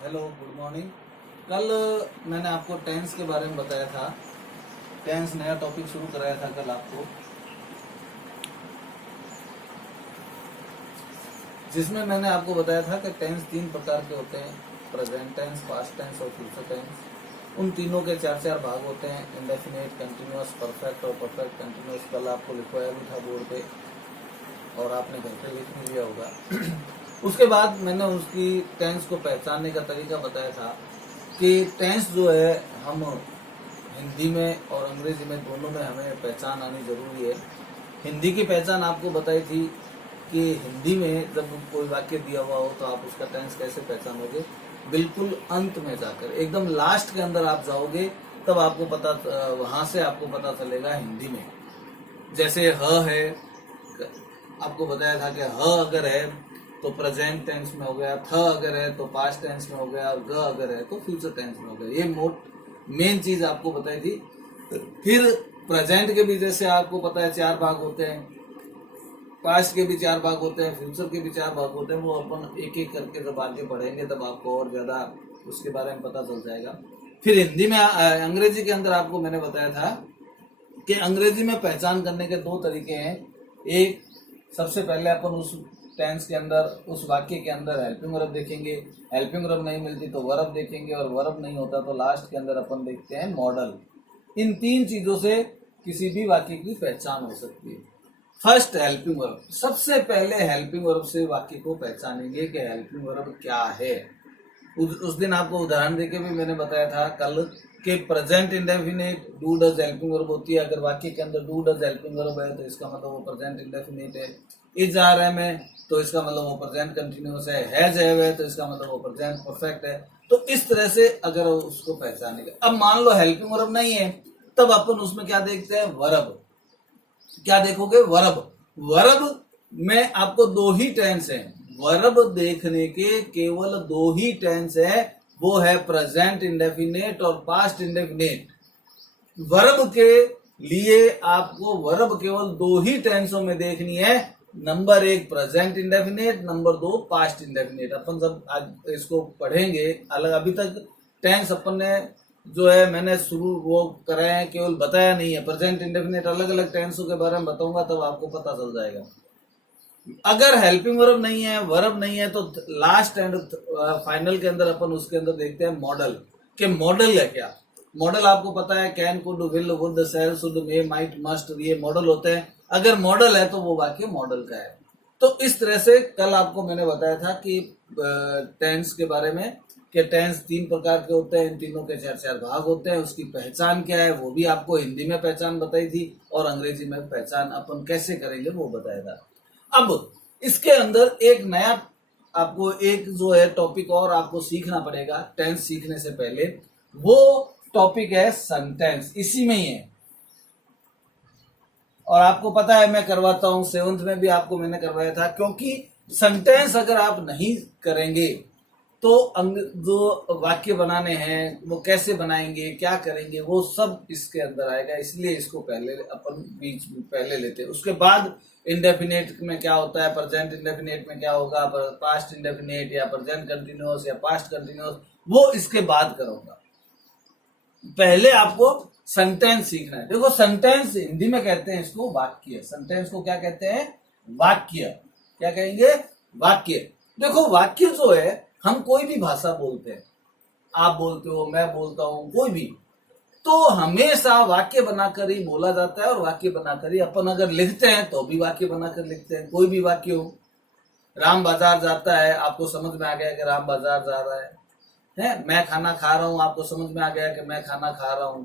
Hello, good morning. कल मैंने आपको टेंस के बारे में बताया था। टेंस नया टॉपिक शुरू कराया था कल आपको, जिसमें मैंने आपको बताया था कि टेंस 3 प्रकार के होते हैं: प्रेजेंट टेंस, पास्ट टेंस और फ्यूचर टेंस। उन तीनों के चार चार भाग होते हैं: इंडेफिनिट, कंटिन्यूअस, परफेक्ट और परफेक्ट कंटिन्यूअस। कल आपको लिखवाया भी था बोर्ड पे और आपने घर पे लिख भी लिया होगा। उसके बाद मैंने उसकी टेंस को पहचानने का तरीका बताया था कि टेंस जो है, हम हिंदी में और अंग्रेजी में दोनों में हमें पहचान आनी जरूरी है। हिंदी की पहचान आपको बताई थी कि हिंदी में जब कोई वाक्य दिया हुआ हो तो आप उसका टेंस कैसे पहचानोगे। बिल्कुल अंत में जाकर, एकदम लास्ट के अंदर आप जाओगे, तब आपको पता, वहां से आपको पता चलेगा हिंदी में। जैसे ह है, आपको बताया था कि ह अगर है तो प्रेजेंट टेंस में हो गया, थ अगर है तो पास्ट टेंस में हो गया, और ग अगर है तो फ्यूचर टेंस में हो गया। ये मेन चीज आपको बताई थी। फिर प्रेजेंट के भी जैसे आपको पता है 4 भाग होते हैं, पास्ट के भी 4 भाग होते हैं, फ्यूचर के भी 4 भाग होते हैं। वो अपन एक एक करके जब आगे बढ़ेंगे तब आपको और ज्यादा उसके बारे में पता चल जाएगा। फिर हिंदी में अंग्रेजी के अंदर आपको मैंने बताया था कि अंग्रेजी में पहचान करने के 2 तरीके हैं। एक, सबसे पहले अपन उस टेंस के अंदर, उस वाक्य के अंदर हेल्पिंग वर्ब देखेंगे। हेल्पिंग वर्ब नहीं मिलती तो वर्ब देखेंगे, और वर्ब नहीं होता तो लास्ट के अंदर अपन देखते हैं मॉडल। इन 3 चीजों से किसी भी वाक्य की पहचान हो सकती है। First, helping verb. सबसे पहले हेल्पिंग वर्ब से वाक्य को पहचानेंगे कि हेल्पिंग वर्ब क्या है। उस दिन आपको उदाहरण देके भी मैंने बताया था कल कि present indefinite do does helping verb होती है। अगर वाक्य के अंदर डू डज हेल्पिंग वर्ब है तो इसका मतलब वो प्रेजेंट इंडेफिनिट है। इज आर एम है तो इसका मतलब वो प्रेजेंट कंटिन्यूअस है। हैज हैव है तो इसका मतलब वो प्रेजेंट परफेक्ट है। तो इस तरह से अगर उसको पहचानेगा। अब मान लो हेल्पिंग वर्ब नहीं है, तब अपन उसमें क्या देखते हैं? वर्ब। क्या देखोगे? वर्ब। वर्ब में आपको 2 ही टेंस है। वर्ब देखने के केवल 2 ही टेंस है, वो है प्रेजेंट इंडेफिनिट और पास्ट इंडेफिनिट। वर्ब के लिए आपको वर्ब केवल 2 ही टेंसों में देखनी है। Number 1 present indefinite, number 2 past indefinite. अपन जब आज इसको पढ़ेंगे अलग, अभी तक टेंस अपन ने जो है मैंने शुरू वो कराए हैं, केवल बताया नहीं है। प्रेजेंट इंडेफिनिट अलग अलग टेंसों के बारे में बताऊंगा, तब आपको पता चल जाएगा। अगर हेल्पिंग वर्ब नहीं है, वर्ब नहीं है, तो लास्ट एंड फाइनल के अंदर अपन उसके अंदर देखते हैं मॉडल। के मॉडल है क्या? मॉडल आपको पता है, can, could, will, would, shall, should, may, might, must, ये मॉडल होते हैं। अगर मॉडल है तो वो वाक्य मॉडल का है। तो इस तरह से कल आपको मैंने बताया था कि टेंस के बारे में, कि टेंस 3 प्रकार के होते हैं, इन तीनों के 4 भाग होते हैं। उसकी पहचान क्या है वो भी आपको हिंदी में पहचान बताई थी, और अंग्रेजी में पहचान अपन कैसे करेंगे वो बताया था। अब इसके अंदर एक नया आपको एक जो है टॉपिक और आपको सीखना पड़ेगा टेंस सीखने से पहले। वो टॉपिक है सेंटेंस। इसी में ही है, और आपको पता है मैं करवाता हूं। 7th में भी आपको मैंने करवाया था, क्योंकि सेंटेंस अगर आप नहीं करेंगे तो जो वाक्य बनाने हैं वो कैसे बनाएंगे, क्या करेंगे, वो सब इसके अंदर आएगा। इसलिए इसको पहले अपन बीच में पहले लेते हैं। उसके बाद इंडेफिनेट में क्या होता है, प्रेजेंट इंडेफिनेट में क्या होगा, पास्ट इंडेफिनेट या प्रेजेंट कंटिन्यूअस या पास्ट कंटिन्यूअस, वो इसके बाद करूंगा। पहले आपको सेंटेंस सीखना है। देखो, सेंटेंस हिंदी में कहते हैं इसको वाक्य। सेंटेंस को क्या कहते हैं? वाक्य। क्या कहेंगे? वाक्य। देखो, वाक्य जो है, हम कोई भी भाषा बोलते हैं, आप बोलते हो, मैं बोलता हूं, कोई भी, तो हमेशा वाक्य बनाकर ही बोला जाता है, और वाक्य बनाकर ही अपन अगर लिखते हैं तो भी वाक्य बनाकर लिखते हैं। कोई भी वाक्य हो, राम बाजार जाता है, आपको समझ में आ गया कि राम बाजार जा रहा है। मैं खाना खा रहा हूं, आपको समझ में आ गया कि मैं खाना खा रहा हूं।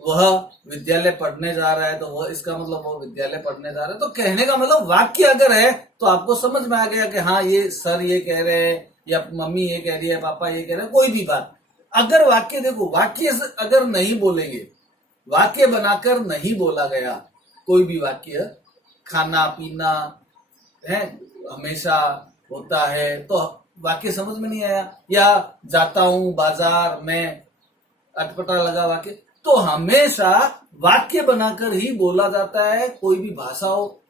वह विद्यालय पढ़ने जा रहा है, तो वह, इसका मतलब वो विद्यालय पढ़ने जा रहा है। तो कहने का मतलब वाक्य अगर है तो आपको समझ में आ गया कि हाँ, ये सर ये कह रहे हैं, या मम्मी ये कह रही है, पापा ये कह रहे हैं, कोई भी बात। अगर वाक्य, देखो, वाक्य अगर नहीं बोलेंगे, वाक्य बनाकर नहीं बोला गया कोई भी वाक्य, खाना पीना है हमेशा होता है, तो वाक्य समझ में नहीं आया। या जाता हूं बाजार में, अटपटा लगा वाक्य। तो हमेशा वाक्य बनाकर ही बोला जाता है, कोई भी भाषा हो।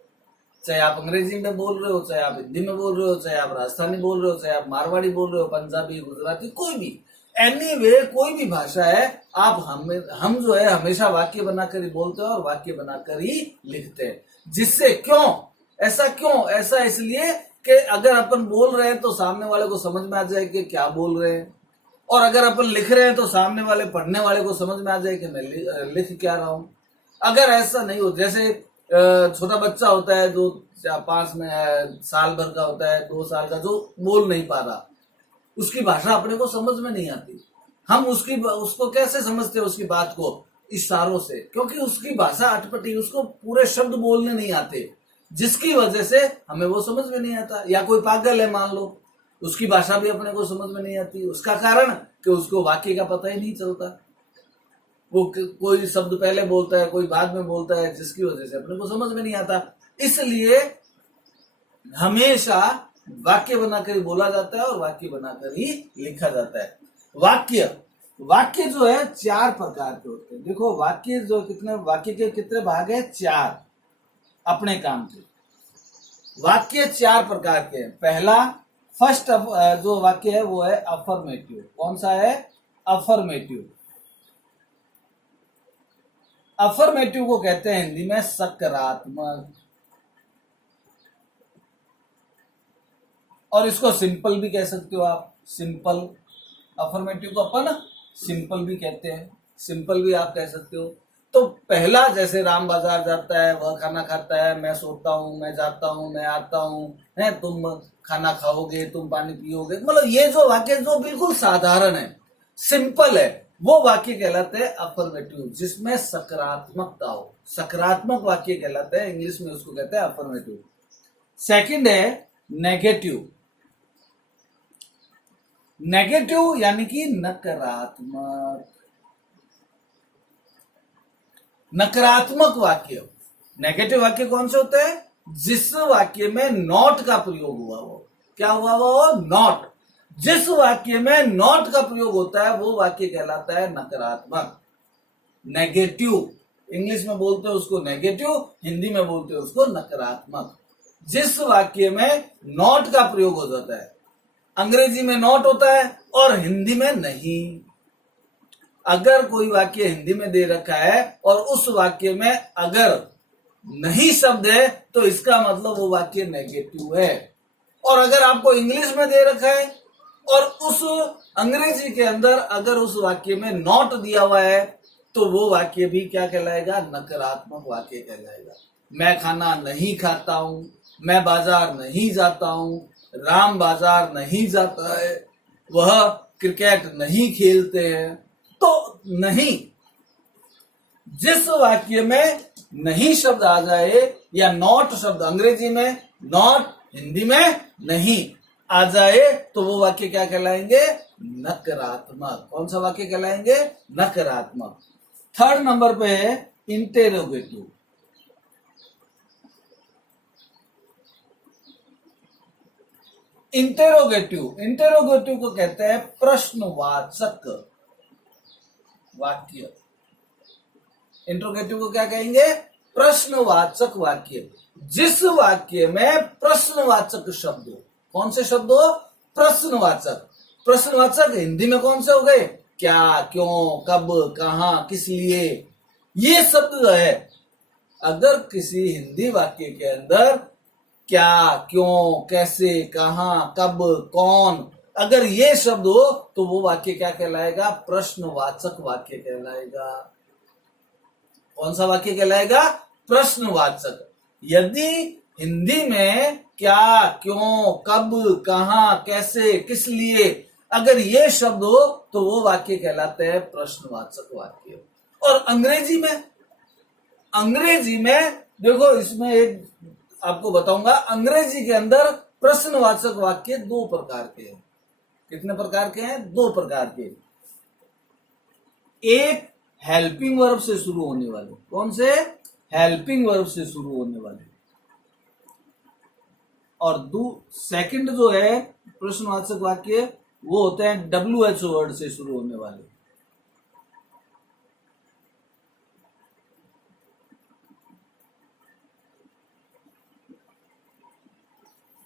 चाहे आप अंग्रेजी में बोल रहे हो, चाहे आप हिंदी में बोल रहे हो, चाहे आप राजस्थानी बोल रहे हो, चाहे आप मारवाड़ी बोल रहे हो, पंजाबी, गुजराती, कोई भी, एनीवे कोई भी भाषा है, आप हम जो है हमेशा वाक्य बनाकर ही बोलते हैं और वाक्य बनाकर ही लिखते हैं। जिससे क्यों ऐसा इसलिए कि अगर अपन बोल रहे हैं तो सामने वाले को समझ में आ जाए कि क्या बोल रहे हैं, और अगर अपन लिख रहे हैं तो सामने वाले पढ़ने वाले को समझ में आ जाए कि मैं लिख क्या रहा हूं। अगर ऐसा नहीं हो, जैसे छोटा बच्चा होता है जो 5 में साल भर का होता है, 2 साल का, जो बोल नहीं पा रहा, उसकी भाषा अपने को समझ में नहीं आती। हम उसको कैसे समझते हैं, उसकी बात को इशारों से, क्योंकि उसकी भाषा अटपटी, उसको पूरे शब्द बोलने नहीं आते, जिसकी वजह से हमें वो समझ में नहीं आता। या कोई पागल है मान लो, उसकी भाषा भी अपने को समझ में नहीं आती। उसका कारण कि उसको वाक्य का पता ही नहीं चलता, वो कोई शब्द पहले बोलता है, कोई बाद में बोलता है, जिसकी वजह से अपने को समझ में नहीं आता। इसलिए हमेशा वाक्य बनाकर ही बोला जाता है और वाक्य बनाकर ही लिखा जाता है। वाक्य जो है 4 प्रकार के होते हैं। देखो वाक्य के कितने भाग है? 4 अपने काम के। वाक्य 4 प्रकार के हैं। पहला फर्स्ट जो वाक्य है वो है अफर्मेटिव। कौन सा है? अफर्मेटिव। अफर्मेटिव को कहते हैं हिंदी में सकारात्मक, और इसको सिंपल भी कह सकते हो आप। सिंपल, अफर्मेटिव को अपन सिंपल भी कहते हैं, सिंपल भी आप कह सकते हो। तो पहला, जैसे राम बाजार जाता है, वह खाना खाता है, मैं सोता हूं, मैं जाता हूं, मैं आता हूं, है, तुम खाना खाओगे, तुम पानी पियोगे, मतलब ये जो वाक्य जो बिल्कुल साधारण है, सिंपल है, वो वाक्य कहलाते हैं अफर्मेटिव, जिसमें सकारात्मकता हो। सकारात्मक वाक्य कहलाते हैं, इंग्लिश में उसको कहते हैं अफर्मेटिव। सेकंड है नेगेटिव। नेगेटिव यानी कि नकारात्मक। नकारात्मक वाक्य, नेगेटिव वाक्य कौन से होते हैं? जिस वाक्य में नॉट का प्रयोग हुआ हो। क्या हुआ वो? नॉट। जिस वाक्य में नॉट का प्रयोग होता है वो वाक्य कहलाता है नकारात्मक, नेगेटिव। इंग्लिश में बोलते हैं उसको नेगेटिव, हिंदी में बोलते हैं उसको नकारात्मक। जिस वाक्य में नॉट का प्रयोग हो जाता है, अंग्रेजी में नॉट होता है और हिंदी में नहीं। अगर कोई वाक्य हिंदी में दे रखा है और उस वाक्य में अगर नहीं शब्द है तो इसका मतलब वो वाक्य नेगेटिव है। और अगर आपको इंग्लिश में दे रखा है और उस अंग्रेजी के अंदर अगर उस वाक्य में नॉट दिया हुआ है तो वो वाक्य भी क्या कहलाएगा? नकारात्मक वाक्य कहलाएगा। मैं खाना नहीं खाता हूं, मैं बाजार नहीं जाता हूं, राम बाजार नहीं जाता है, वह क्रिकेट नहीं खेलते हैं। तो नहीं, जिस वाक्य में नहीं शब्द आ जाए या नॉट शब्द, अंग्रेजी में नॉट, हिंदी में नहीं आ जाए तो वो वाक्य क्या कहलाएंगे? नकारात्मक। कौन सा वाक्य कहलाएंगे? नकारात्मक। थर्ड नंबर पे है इंटेरोगेटिव। इंटेरोगेटिव को कहते हैं प्रश्नवाचक वाक्य। इंट्रोगेटिव को क्या कहेंगे? प्रश्नवाचक वाक्य। जिस वाक्य में प्रश्नवाचक शब्द हो। कौन से शब्द हो? प्रश्नवाचक। प्रश्नवाचक हिंदी में कौन से हो गए? क्या, क्यों, कब, कहां, किस लिए, ये शब्द जो है, अगर किसी हिंदी वाक्य के अंदर क्या, क्यों, कैसे, कहां, कब, कौन, अगर ये शब्द हो तो वो वाक्य क्या कहलाएगा? प्रश्नवाचक वाक्य कहलाएगा। कौन सा वाक्य कहलाएगा? प्रश्नवाचक। यदि हिंदी में क्या, क्यों, कब, कहां, कैसे, किस लिए, अगर ये शब्द हो तो वो वाक्य कहलाते हैं प्रश्नवाचक वाक्य। और अंग्रेजी में देखो, इसमें एक आपको बताऊंगा, अंग्रेजी के अंदर प्रश्नवाचक वाक्य 2 प्रकार के हैं। कितने प्रकार के हैं? 2 प्रकार के। एक हेल्पिंग वर्ब से शुरू होने वाले। कौन से? हेल्पिंग वर्ब से शुरू होने वाले। और सेकंड जो है प्रश्नवाचक वाक्य, वो होते हैं WH वर्ड से शुरू होने वाले।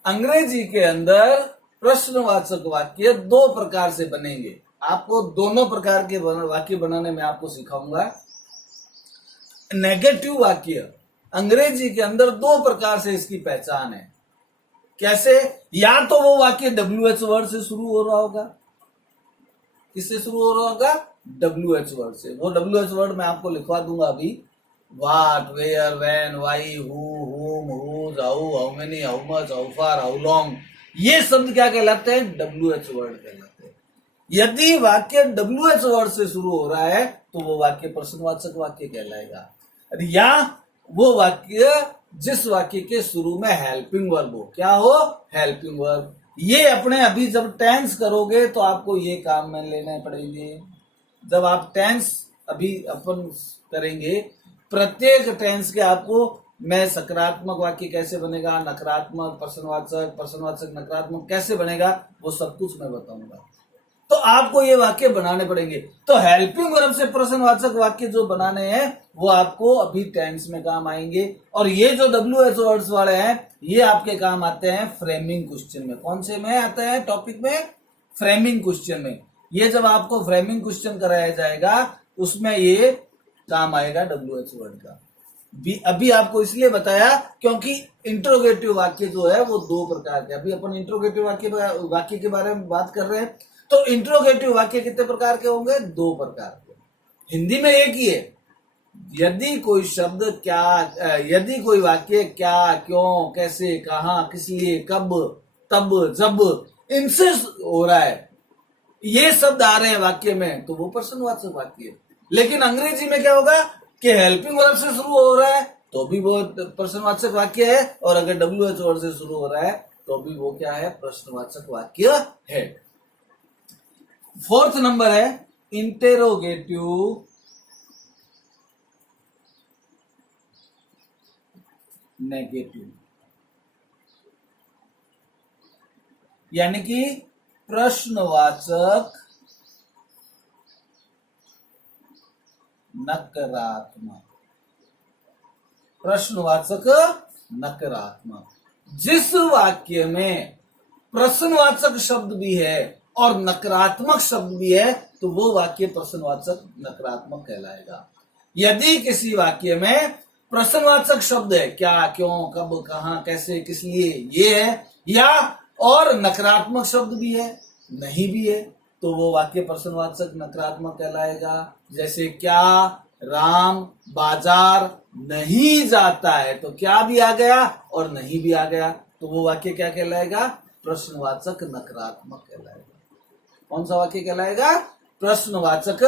अंग्रेजी के अंदर प्रश्नवाचक वाक्य दो प्रकार से बनेंगे। आपको दोनों प्रकार के वाक्य बनाने में आपको सिखाऊंगा। नेगेटिव वाक्य अंग्रेजी के अंदर दो प्रकार से इसकी पहचान है। कैसे? या तो वो वाक्य WH वर्ड से शुरू हो रहा होगा। किससे शुरू हो रहा होगा? WH वर्ड से। वो WH वर्ड मैं आपको लिखवा दूंगा अभी। What, where, when, why, who, whom, whose, how many, how much, how far, how long, ये शब्द क्या कहलाते हैं? WH वर्ड कहलाते हैं। यदि वाक्य WH वर्ड से शुरू हो रहा है तो वो वाक्य प्रश्नवाचक वाक्य कहलाएगा। या वो वाक्य जिस वाक्य के शुरू में हेल्पिंग वर्ब हो। क्या हो? Helping verb. ये अपने अभी जब टेंस करोगे तो आपको ये काम में लेने पड़ेंगे। जब आप टेंस अभी अपन करेंगे, प्रत्येक टेंस के आपको मैं सकारात्मक वाक्य कैसे बनेगा, नकारात्मक, प्रश्नवाचक नकारात्मक कैसे बनेगा, वो सब कुछ मैं बताऊंगा। तो आपको ये वाक्य बनाने पड़ेंगे। तो हेल्पिंग वर्ब से प्रश्नवाचक वाक्य जो बनाने हैं वो आपको अभी टेंस में काम आएंगे। और ये जो WH वर्ड्स वाले हैं ये आपके काम आते हैं फ्रेमिंग क्वेश्चन में। कौन से में आते हैं टॉपिक में? फ्रेमिंग क्वेश्चन में। ये जब आपको फ्रेमिंग क्वेश्चन कराया जाएगा उसमें ये काम आएगा WH वर्ड का। अभी आपको इसलिए बताया क्योंकि इंट्रोगेटिव वाक्य जो है वो दो प्रकार के। अभी अपन इंट्रोगेटिव वाक्य के बारे में बात कर रहे हैं। तो इंट्रोगेटिव वाक्य कितने प्रकार के होंगे? दो प्रकार के। हिंदी में एक ही है। यदि कोई शब्द क्या, यदि कोई वाक्य क्या, क्यों, कैसे, कहां, किस लिए, कब, तब, जब, इनसे हो रहा है, ये शब्द आ रहे हैं वाक्य में, तो वो प्रश्नवाचक वाक्य है। लेकिन अंग्रेजी में क्या होगा कि हेल्पिंग वर्ब से शुरू हो रहा है तो भी वो प्रश्नवाचक वाक्य है, और अगर WH वर्ड से शुरू हो रहा है तो भी वो क्या है? प्रश्नवाचक वाक्य है। फोर्थ नंबर है इंटेरोगेटिव नेगेटिव, यानी कि प्रश्नवाचक नकारात्मक। प्रश्नवाचक नकारात्मक। जिस वाक्य में प्रश्नवाचक शब्द भी है और नकारात्मक शब्द भी है तो वो वाक्य प्रश्नवाचक नकारात्मक कहलाएगा। यदि किसी वाक्य में प्रश्नवाचक शब्द है, क्या, क्यों, कब, कहां, कैसे, किस लिए, ये है, या और नकारात्मक शब्द भी है, नहीं भी है, तो वो वाक्य प्रश्नवाचक नकारात्मक कहलाएगा। जैसे क्या राम बाजार नहीं जाता है, तो क्या भी आ गया और नहीं भी आ गया, तो वो वाक्य क्या कहलाएगा? प्रश्नवाचक नकारात्मक कहलाएगा। कौन सा वाक्य कहलाएगा? प्रश्नवाचक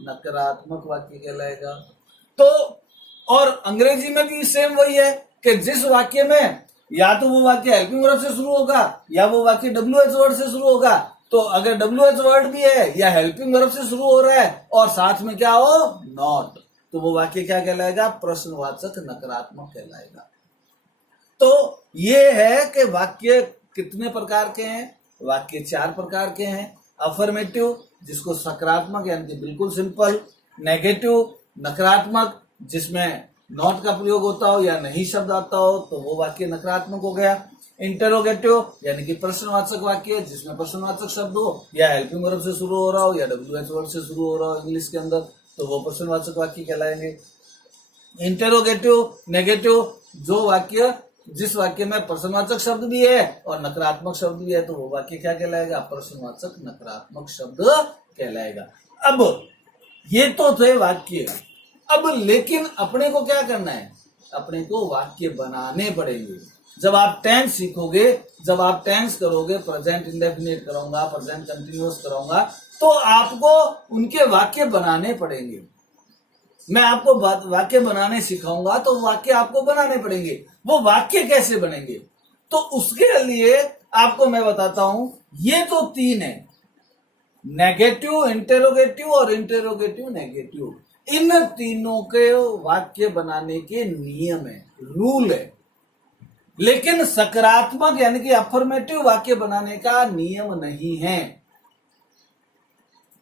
नकारात्मक वाक्य कहलाएगा। तो और अंग्रेजी में भी सेम वही है कि जिस वाक्य में या तो वो वाक्य हेल्पिंग वर्ब से शुरू होगा या वो वाक्य WH वर्ड से शुरू होगा। तो अगर WH वर्ड भी है या हेल्पिंग वर्ब से शुरू हो रहा है और साथ में क्या हो? नॉट, तो वो वाक्य क्या कहलाएगा? प्रश्नवाचक नकारात्मक कहलाएगा। तो ये है कि वाक्य कितने प्रकार के हैं? वाक्य 4 प्रकार के हैं। अफर्मेटिव जिसको सकारात्मक यानी कि बिल्कुल सिंपल, नेगेटिव नकारात्मक जिसमें नॉट का प्रयोग होता हो या नहीं शब्द आता हो तो वो वाक्य नकारात्मक हो गया। इंटरोगेटिव यानी कि प्रश्नवाचक वाक्य जिसमें प्रश्नवाचक शब्द हो या हेल्पिंग वर्ब से शुरू हो रहा हो या WH वर्ड से शुरू हो रहा हो इंग्लिश के अंदर, तो वो प्रश्नवाचक वाक्य कहलाएंगे। इंटरोगेटिव नेगेटिव जो वाक्य जिस वाक्य में प्रश्नवाचक शब्द भी है और नकारात्मक शब्द भी है तो वो वाक्य क्या कहलाएगा? प्रश्नवाचक नकारात्मक शब्द कहलाएगा। अब ये तो थे वाक्य। अब लेकिन अपने को क्या करना है? अपने को वाक्य बनाने पड़ेंगे। जब आप टेंस सीखोगे, जब आप टेंस करोगे, प्रेजेंट इंडेफिनिट कराऊंगा, प्रेजेंट कंटिन्यूअस कराऊंगा, तो आपको उनके वाक्य बनाने पड़ेंगे। मैं आपको वाक्य बनाने सिखाऊंगा तो वाक्य आपको बनाने पड़ेंगे। वो वाक्य कैसे बनेंगे? तो उसके लिए आपको मैं बताता हूं। ये तो 3 है, नेगेटिव, इंटेरोगेटिव और इंटेरोगेटिव नेगेटिव। इन तीनों के वाक्य बनाने के नियम है, रूल है। लेकिन सकारात्मक यानी कि अफर्मेटिव वाक्य बनाने का नियम नहीं है।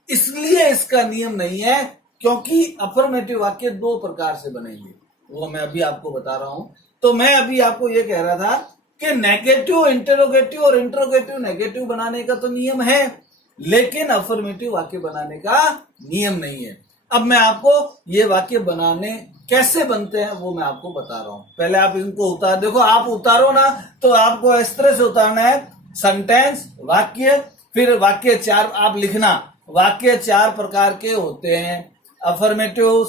इसलिए इसका नियम नहीं है क्योंकि अफर्मेटिव वाक्य 2 प्रकार से बनेंगे, वो मैं अभी आपको बता रहा हूं। तो मैं अभी आपको ये कह रहा था कि नेगेटिव इंटरोगेटिव और इंटरोगेटिव नेगेटिव बनाने का तो नियम है, लेकिन अफर्मेटिव वाक्य बनाने का नियम नहीं है। अब मैं आपको ये वाक्य बनाने कैसे बनते हैं वो मैं आपको बता रहा हूं। पहले आप इनको उतार, देखो आप उतारो ना तो आपको इस तरह से उतारना है, सेंटेंस, वाक्य, फिर वाक्य चार आप लिखना। वाक्य चार प्रकार के होते हैं, अफर्मेटिव,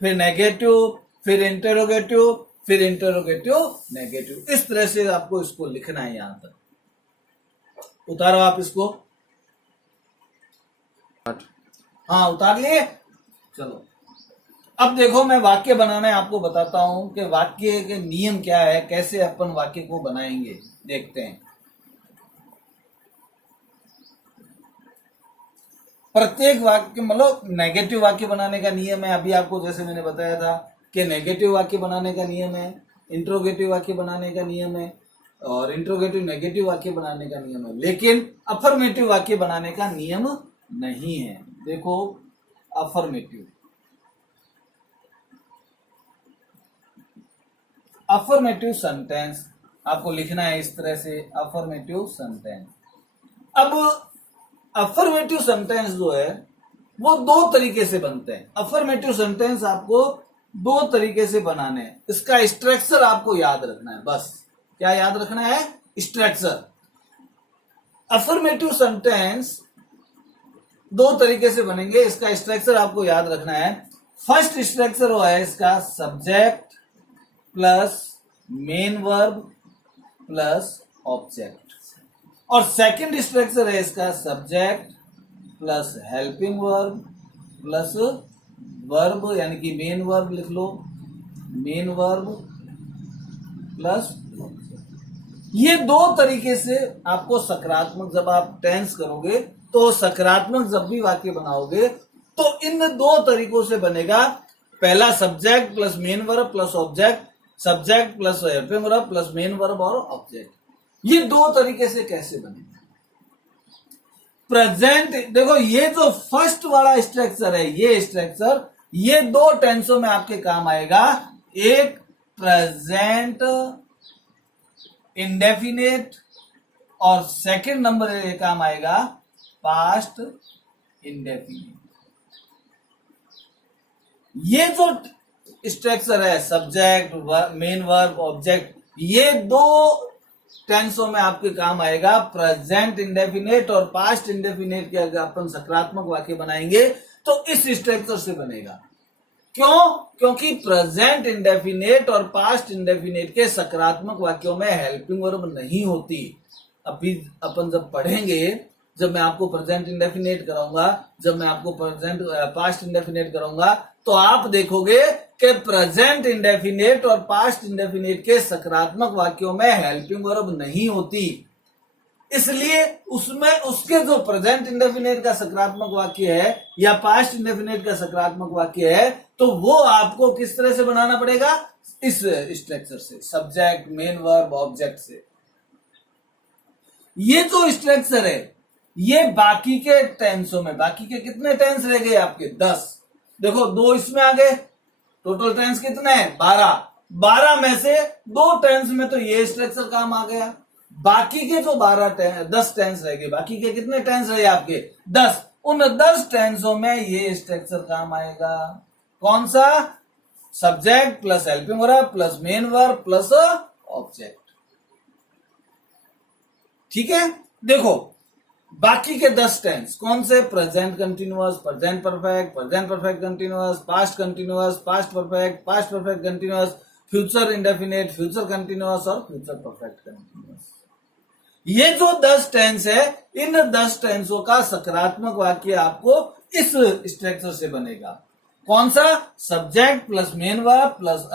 फिर नेगेटिव, फिर इंटरोगेटिव, फिर इंटरोगेटिव नेगेटिव। इस तरह से आपको इसको लिखना है। यहां तक उतारो आप इसको। हाँ उतार लिए, चलो अब देखो मैं वाक्य बनाना है आपको बताता हूं कि वाक्य के नियम क्या है, कैसे अपन वाक्य को बनाएंगे, देखते हैं। प्रत्येक वाक्य मतलब नेगेटिव वाक्य बनाने का नियम है, अभी आपको जैसे मैंने बताया था कि नेगेटिव वाक्य बनाने का नियम है, इंट्रोगेटिव वाक्य बनाने का नियम है और इंट्रोगेटिव नेगेटिव वाक्य बनाने का नियम है, लेकिन अफर्मेटिव वाक्य बनाने का नियम नहीं है। देखो अफर्मेटिव, अफर्मेटिव सेंटेंस आपको लिखना है इस तरह से, अफर्मेटिव सेंटेंस। अब अफर्मेटिव सेंटेंस जो है वो दो तरीके से बनते हैं। अफर्मेटिव सेंटेंस आपको दो तरीके से बनाने हैं, इसका स्ट्रक्चर आपको याद रखना है। बस क्या याद रखना है? स्ट्रक्चर। अफर्मेटिव सेंटेंस दो तरीके से बनेंगे, इसका स्ट्रक्चर आपको याद रखना है। फर्स्ट स्ट्रक्चर वो है इसका subject plus main verb plus object, और सेकंड स्ट्रक्चर है इसका subject plus helping verb plus verb, यानी कि मेन वर्ब लिख लो, मेन वर्ब प्लस। ये दो तरीके से आपको सकारात्मक, जब आप टेंस करोगे तो सकारात्मक जब भी वाक्य बनाओगे तो इन दो तरीकों से बनेगा। पहला subject plus main verb plus object, subject plus helping verb plus main verb और ऑब्जेक्ट। ये दो तरीके से कैसे बनेगा? प्रेजेंट, देखो ये जो फर्स्ट वाला स्ट्रक्चर है, ये स्ट्रक्चर ये दो टेंसों में आपके काम आएगा। एक प्रेजेंट इंडेफिनेट और सेकंड नंबर ये काम आएगा पास्ट इंडेफिनेट। ये जो स्ट्रक्चर है सब्जेक्ट मेन वर्ब ऑब्जेक्ट, ये दो टेंसों में आपके काम आएगा। प्रेजेंट इंडेफिनेट और पास्ट इंडेफिनेट के अगर अपन सकारात्मक वाक्य बनाएंगे तो इस स्ट्रक्चर से बनेगा। क्यों? क्योंकि प्रेजेंट इंडेफिनेट और पास्ट इंडेफिनेट के सकारात्मक वाक्यों में हेल्पिंग वर्ब नहीं होती। अभी अपन जब पढ़ेंगे, जब मैं आपको प्रेजेंट इंडेफिनेट कराऊंगा, जब मैं आपको प्रेजेंट पास्ट इंडेफिनेट कराऊंगा, तो आप देखोगे कि प्रेजेंट इंडेफिनेट और पास्ट इंडेफिनेट के सकारात्मक वाक्यों में हेल्पिंग वर्ब नहीं होती। इसलिए उसमें उसके जो प्रेजेंट इंडेफिनेट का सकारात्मक वाक्य है या पास्ट इंडेफिनेट का सकारात्मक वाक्य है, तो वो आपको किस तरह से बनाना पड़ेगा? इस स्ट्रक्चर से, सब्जेक्ट मेन वर्ब ऑब्जेक्ट से। ये जो स्ट्रक्चर है ये बाकी के टेंसों में, बाकी के कितने टेंस रह गए आपके? 10। देखो दो इसमें आ गए, टोटल टेंस कितने हैं? 12। 12 में से दो टेंस में तो ये स्ट्रक्चर काम आ गया। बाकी के जो 10 टेंस रह गए, बाकी के कितने टेंस रहे आपके? 10। उन 10 टेंसों में ये स्ट्रक्चर काम आएगा। कौन सा? Subject plus helping verb plus main verb plus object. ठीक है, देखो बाकी के 10 टेंस कौन से? Present continuous, present perfect continuous, past continuous, past perfect continuous, future indefinite, future continuous और फ्यूचर परफेक्ट कंटिन्यूअस। ये जो 10 टेंस है, इन 10 टेंसों का सकारात्मक वाक्य आपको इस स्ट्रक्चर से बनेगा। कौन सा? Subject plus main verb plus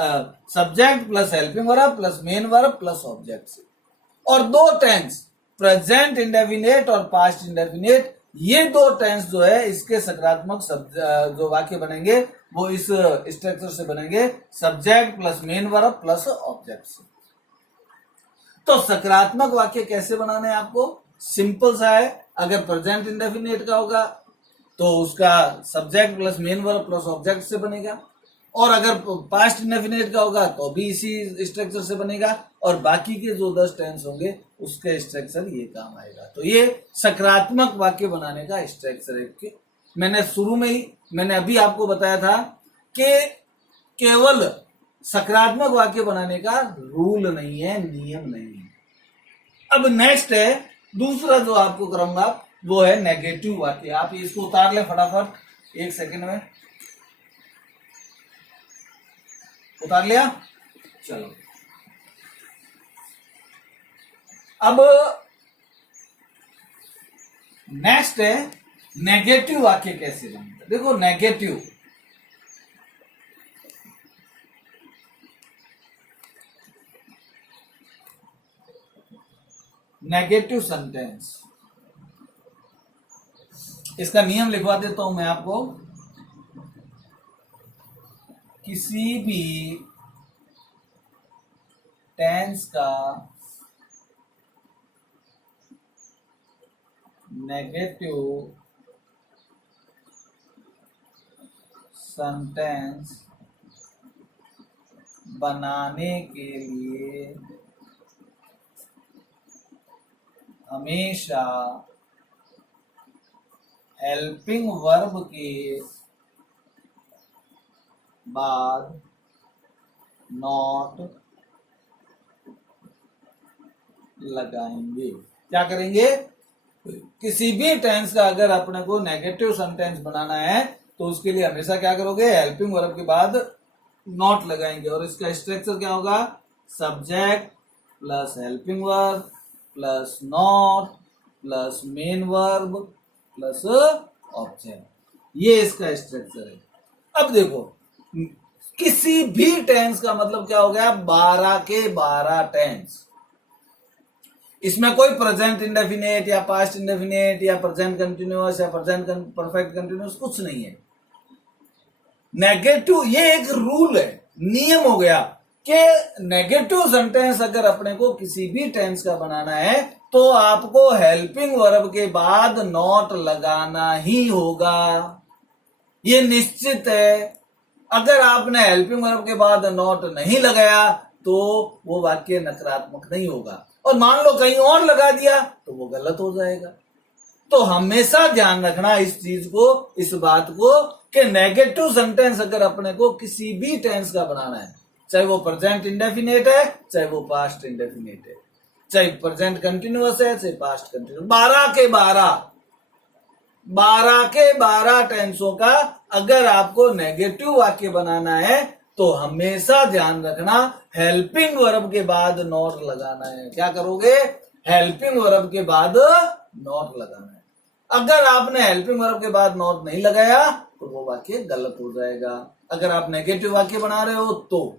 subject plus helping verb plus main verb plus object से। और दो टेंस प्रेजेंट इंडेफिनेट और पास्ट इंडेफिनेट, ये दो टेंस जो है इसके सकारात्मक जो वाक्य बनेंगे वो इस स्ट्रक्चर से बनेंगे, subject plus main verb plus object से। तो सकारात्मक वाक्य कैसे बनाना है आपको? सिंपल सा है। अगर प्रेजेंट इंडेफिनेट का होगा तो उसका subject plus main verb plus object से बनेगा, और अगर पास्ट इंडेफिनेट का होगा तो भी इसी स्ट्रक्चर से बनेगा। और बाकी के जो 10 टेंस होंगे उसका स्ट्रक्चर ये काम आएगा। तो ये सकारात्मक वाक्य बनाने का स्ट्रक्चर है। मैंने शुरू में ही मैंने अभी आपको बताया था कि केवल सकारात्मक वाक्य बनाने का रूल नहीं है, नियम नहीं है। अब नेक्स्ट है दूसरा जो आपको करूंगा वो है नेगेटिव वाक्य। आप इसको उतार लें फटाफट, 1 सेकंड में उतार लिया। चलो अब नेक्स्ट है नेगेटिव वाक्य कैसे बनता है। देखो नेगेटिव सेंटेंस, इसका नियम लिखवा देता हूं मैं आपको। किसी भी टेंस का नेगेटिव सेंटेंस बनाने के लिए हमेशा हेल्पिंग वर्ब के बाद नॉट लगाएंगे। क्या करेंगे? किसी भी टेंस का अगर अपने को नेगेटिव सेंटेंस बनाना है तो उसके लिए हमेशा क्या करोगे? हेल्पिंग वर्ब के बाद नॉट लगाएंगे। और इसका स्ट्रक्चर क्या होगा? Subject plus helping verb plus not plus main verb plus object. ये इसका स्ट्रक्चर है। अब देखो किसी भी टेंस का मतलब क्या हो गया? 12 के 12 टेंस। इसमें कोई प्रेजेंट इंडेफिनेट या पास्ट इंडेफिनेट या प्रेजेंट कंटिन्यूअस या प्रेजेंट परफेक्ट कंटिन्यूअस कुछ नहीं है। नेगेटिव ये एक रूल है, नियम हो गया कि नेगेटिव सेंटेंस अगर अपने को किसी भी टेंस का बनाना है तो आपको हेल्पिंग वर्ब के बाद नॉट लगाना ही होगा। ये निश्चित है। अगर आपने हेल्पिंग वर्ब के बाद नॉट नहीं लगाया तो वो वाक्य नकारात्मक नहीं होगा। और मान लो कहीं और लगा दिया तो वो गलत हो जाएगा। तो हमेशा ध्यान रखना इस चीज को, इस बात को कि नेगेटिव सेंटेंस अगर अपने को किसी भी टेंस का बनाना है, चाहे वो प्रेजेंट इंडेफिनेट है, चाहे वो पास्ट इंडेफिनेट है, चाहे प्रेजेंट कंटिन्यूअस है, चाहे पास्ट कंटिन्यूअस, 12 के 12 टेंसों का अगर आपको नेगेटिव वाक्य बनाना है तो हमेशा ध्यान रखना हेल्पिंग वर्ब के बाद नॉट लगाना है। क्या करोगे? हेल्पिंग वर्ब के बाद नॉट लगाना है। अगर आपने हेल्पिंग वर्ब के बाद नॉट नहीं लगाया तो वो वाक्य गलत हो जाएगा। अगर आप नेगेटिव वाक्य बना रहे हो तो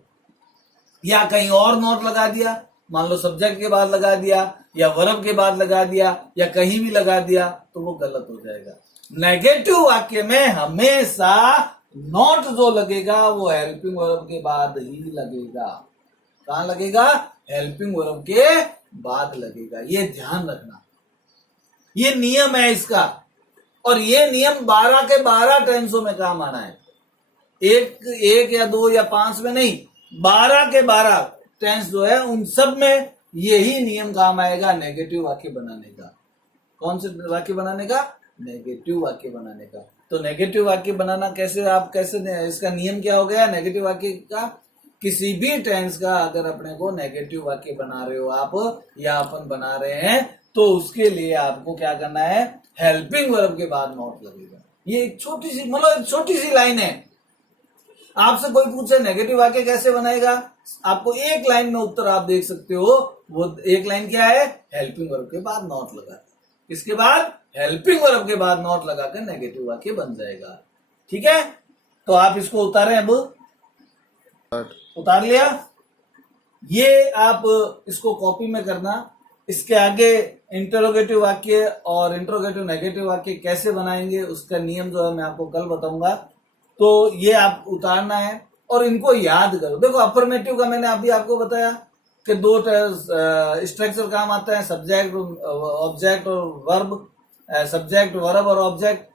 या कहीं और नॉट लगा दिया, मान लो सब्जेक्ट के बाद लगा दिया या वर्ब के बाद लगा दिया या कहीं भी लगा दिया तो वो गलत हो जाएगा। नेगेटिव वाक्य में हमेशा नॉट जो लगेगा वो हेल्पिंग वर्ब के बाद ही लगेगा। कहां लगेगा? हेल्पिंग वर्ब के बाद लगेगा। ये ध्यान रखना, ये नियम है इसका। और ये नियम 12 के 12 टेंसों में काम आना है। एक या 2 या 5 में नहीं, 12 के 12 टेंस जो है उन सब में यही नियम काम आएगा नेगेटिव वाक्य बनाने का। कौन से वाक्य बनाने का? नेगेटिव वाक्य बनाने का। तो नेगेटिव वाक्य बनाना कैसे? आप कैसे, इसका नियम क्या हो गया नेगेटिव वाक्य का? किसी भी टेंस का अगर अपने को नेगेटिव वाक्य बना रहे हो आप या अपन बना रहे हैं तो उसके लिए आपको क्या करना है? हेल्पिंग वर्ब के बाद नॉट लगेगा। ये एक छोटी सी, मतलब छोटी सी लाइन है। आपसे कोई पूछे नेगेटिव वाक्य कैसे बनाएगा, आपको एक लाइन में उत्तर आप देख सकते हो। वो एक लाइन क्या है? हेल्पिंग वर्ब के बाद नॉट लगा। इसके बाद हेल्पिंग वर्ब के बाद नॉट लगाकर नेगेटिव वाक्य बन जाएगा। ठीक है, तो आप इसको उतारें। अब उतार लिया। ये आप इसको कॉपी में करना। इसके आगे इंटरोगेटिव वाक्य और इंटरोगेटिव नेगेटिव वाक्य कैसे बनाएंगे उसका नियम जो है मैं आपको कल बताऊंगा। तो ये आप उतारना है और इनको याद करो। देखो अफर्मेटिव का मैंने अभी आपको बताया कि 2 स्ट्रक्चर काम आता है, सब्जेक्ट ऑब्जेक्ट और वर्ब, सब्जेक्ट वर्ब और ऑब्जेक्ट।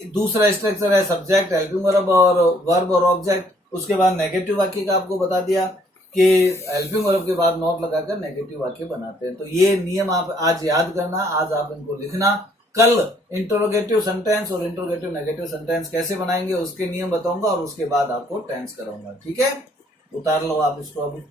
दूसरा स्ट्रक्चर है सब्जेक्ट हेल्पिंग वर्ब और वर्ब और ऑब्जेक्ट। उसके बाद नेगेटिव वाक्य का आपको बता दिया कि हेल्पिंग वर्ब के बाद नॉट लगाकर नेगेटिव वाक्य बनाते हैं। तो ये नियम आप आज याद करना, आज आप इनको लिखना। कल इंटरोगेटिव सेंटेंस और इंटरोगेटिव नेगेटिव सेंटेंस कैसे बनाएंगे उसके नियम बताऊंगा और उसके बाद आपको टेंस कराऊंगा। ठीक है, उतार लो आप इसको अभी।